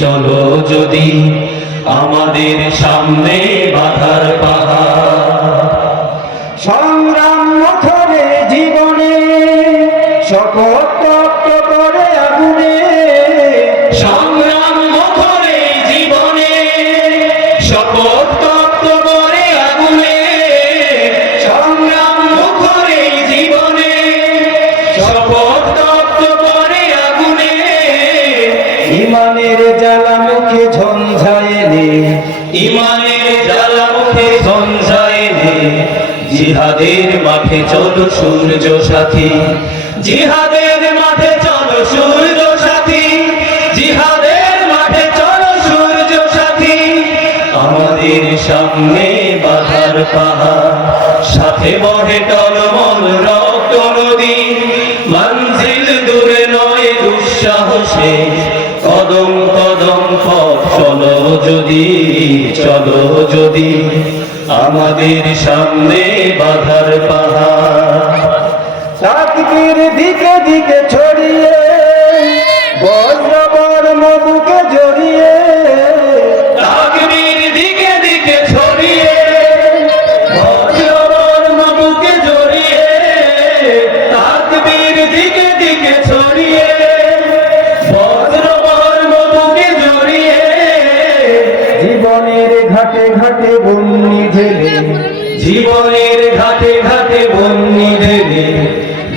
চলো যদি আমাদের সামনে বাধার পাহাড়। সংগ্রাম মথরে জীবনে শপথ ইমানের জ্বালা মুখে ঝঞ্ঝায় নে ইমানের জ্বালা মুখে ঝঞ্ঝায় নে জিহাদের মাঠে চলো সূর্য সাথী, জিহাদের মাঠে চলো সূর্য সাথী, জিহাদের মাঠে চলো সূর্য সাথী। আমাদের সামনে বাধার পাহাড়, সাথে বহে টলমল রক্ত নদী, মঞ্জিল দূরে নয় দুঃসাহসে কদম কদম পথ চলো যদি চলো যদি আমাদের সামনে বাধার পাহাড়। দিকে দিকে ছড়িয়ে জীবনের ঘাটে ঘাটে বন্যি ঢেলে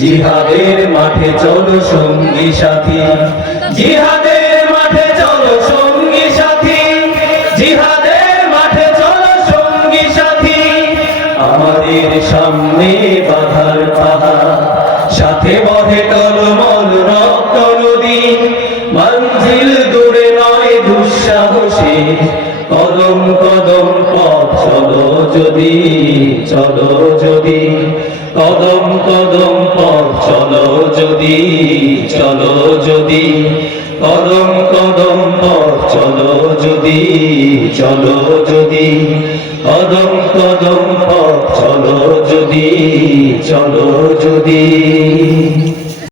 জিহাদের মাঠে চলো সঙ্গী সাথী। জিহাদের মাঠে চলো সঙ্গী সাথী। জিহাদের মাঠে চলো সঙ্গী সাথী। আমাদের সামনে বাধার পাহাড়, সাথে বহে টলমল রক্ত নদী। মঞ্জিল দূরে নয় দুঃসাহসী কদম পথ চলো যদি চলো যদি, কদম কদম পথ, চলো যদি চলো যদি, কদম কদম পথ, চলো যদি চলো যদি, কদম কদম পথ, চলো যদি চলো যদি।